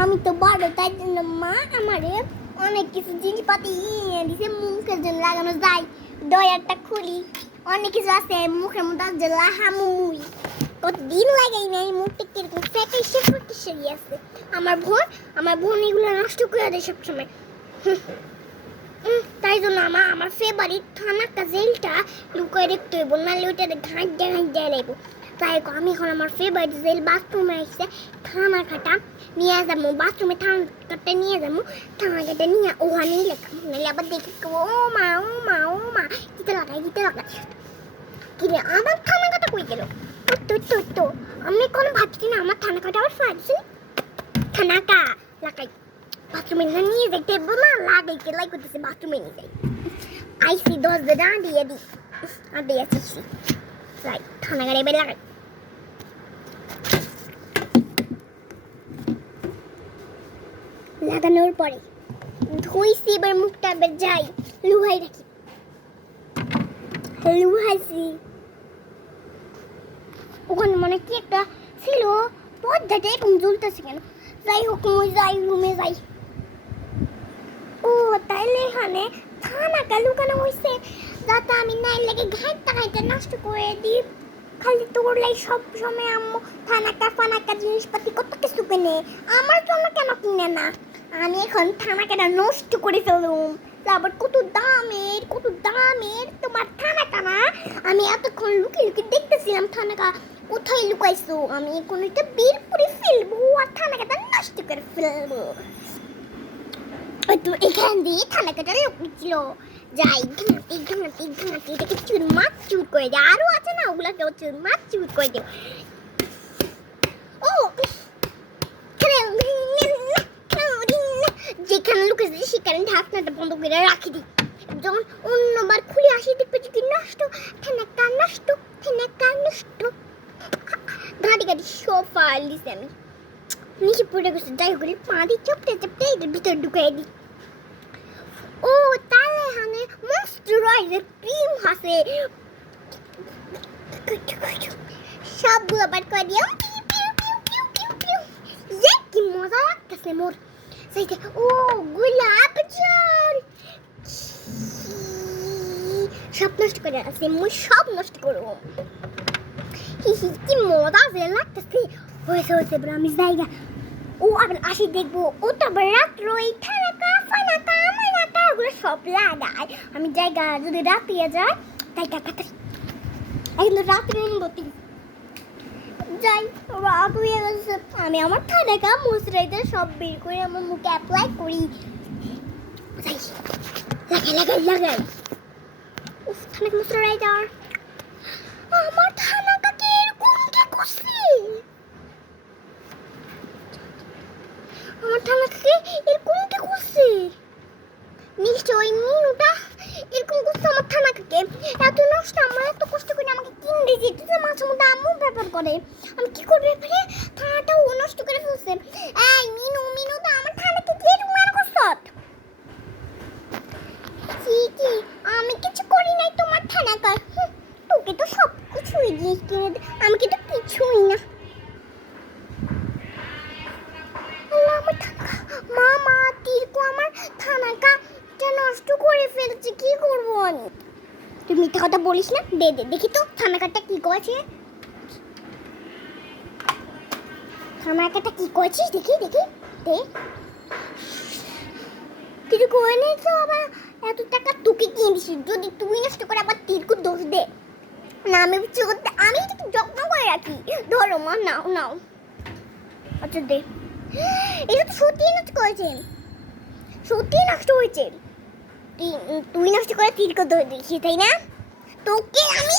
আমি তো বড়, তাই জন্য মা আমারে অনেক কিছু জিনিসপাতি এনে দিছে মুখের জন্য লাগানো যায়। ডয়ারটা খুলি, অনেক কিছু আছে মুখের মধ্যে লাহামুই। কতদিন লাগাই নাই, মুখটা কিরকম ফ্যাকাশে ফ্যাকাশে আছে। আমার বোন এগুলো নষ্ট করে দেয় সবসময়। তাই জন্য আমার ফেভারিট থানাকা জেলটা লুকায় রাখতে হইব, নাহলে ওইটাতে ঘাঁট দেয় লাগবো। তাই আমি এখন আমার ফেভারিট জেল বাথরুমে আসছে, থানাকাটা নিয়ে যাবো। বাথরুমে থানাকাটা নিয়ে যাবো, থানাকাটা নিয়ে ওখানে লেখাবো, নাহলে আবার দেখে ও মা ও মা ও মা দিতে লাগাই কিরে আমার থানাকাটা কই গেল? তো আমি কোনো ভাবছি না আমার থানাকাটা আবার ফাটছে। থানাকা লাগাই বাথরুমে নিয়ে যাইতে বলা লাগাইতে লাই করতেছে, বাথরুমে নিয়ে যাই। আইসি 10 দিন দিয়ে দিই আর দিয়ে আসছি যাই থানাকাটা এবার লাগাই। লাগানোর পরে ধুইছি, এবার মুখটা এবার যাই লুহাই রাখি। লুহাইছি ওখানে মানে কি একটা ছিল, পর্দাটা এরকম জ্বলতেছে কেন? যাই হোক যাই রুমে যাই। ও তাইলে এখানে থানাকা লুকানো হয়েছে যাতে আমি নাই লেগে ঘাইটা নষ্ট করে দিই। খালি তোর লাই সব সময় আম্মু থানাকা জিনিসপাতি কত কিছু কিনে, আমার জন্য কেন কিনে না? আমি এখন থানাকাটা নষ্ট করে ফেলুম। তারপর কত দামের তোমার থানাকা না? আমি এতক্ষণ লুকিয়ে দেখতেছিলাম থানাকা কোথায় লুকাইছো। আমি এখন এটা বের করে ফেলবো আর থানাকাটা নষ্ট করে ফেলবো। তো এখান দিয়ে থানাকাটা লুকিয়েছিল। যাই ঘাঁটি এটাকে চুর করে দেয়। আরো আছে না, ওগুলাকে চুর করে দেয়। ও যেখানে লুকিয়েছে সেখানে ঢাকনাটা বন্ধ করে রাখি দিই। যখন অন্যবার খুলে আসি দেখবে যদি নষ্ট, থানাকা নষ্ট। ঘাঁটি সব ফাইল দিছি আমি, নিচে পড়ে গেছে। যাই করে পা দিয়ে চপটে এটার ভিতরে ঢুকাই দিই। ও তাহলে এখানে ময়েশ্চারাইজার ক্রিম আছে, সবগুলো বার করে দিও। কি মজা লাগতেছে মোর। ও গোলাপ জল সব নষ্ট করে আছে, মুই সব নষ্ট করবো। কি মজা যে লাগতেছে। হয়েছে এবার আমি জায়গা ও আবার আসি দেখবো। ও তো আবার রাত্র ওই থানাকা ফানাকা মানাকা ওগুলো সব লাগায়। আমি জায়গা যদি রাত্রিয়ে যায় তাই টাকাটা কিন্তু রাত্রে অনুমতি যাই রাত হয়ে গেছে। আমি আমার থানাকা ময়শ্চারাইজার সব বের করে আমার মুখে অ্যাপ্লাই করি। লাগাই উফ থানাকা ময়শ্চারাইজার। আমার থানাকাকে এরকম কে করছে? আমার থানাকাকে এরকম কে করছে? নিশ্চয় ওই মিনুটা এরকম করছে আমার থানাকাকে। এত নষ্ট, আমার এত কষ্ট করে আমাকে কিনে দিয়েছে, মাঝে মধ্যে আম্মু ব্যাপার করে। আমি কি করবো এবারে? থানাটাও নষ্ট করে ফেলছে। এই মিনু তো আমার থানাকে কি এরকম মনে করছ? কি আমি কিছু করি নাই তোমার থানাকার। তোকে তো সব কিছুই জিনিস কিনে দে, আমাকে তো কিছুই না। আমার মামা তিরকু আমার থানাকা নষ্ট করে ফেলছে, কি করবো আমি? তুই মিথ্যা কথা বলিস না। দে দেখি তো থানাকাটা কি করেছে। থানাকাটা কি করেছিস দেখি দে। তিরকু এনেছো আবার এত টাকা তোকে কিনে দিছিস, যদি তুই নষ্ট করে আবার তিরকু দোষ দে না। আমি কিছু করতে, আমি একটু যত্ন করে রাখি। ধরো মা, নাও। আচ্ছা দে। এটা তো সত্যি নষ্ট করেছে, সত্যি নষ্ট হয়েছে। তুই নষ্ট করে তিরকু দোষ দিয়েছিস তাই না? তোকে আমি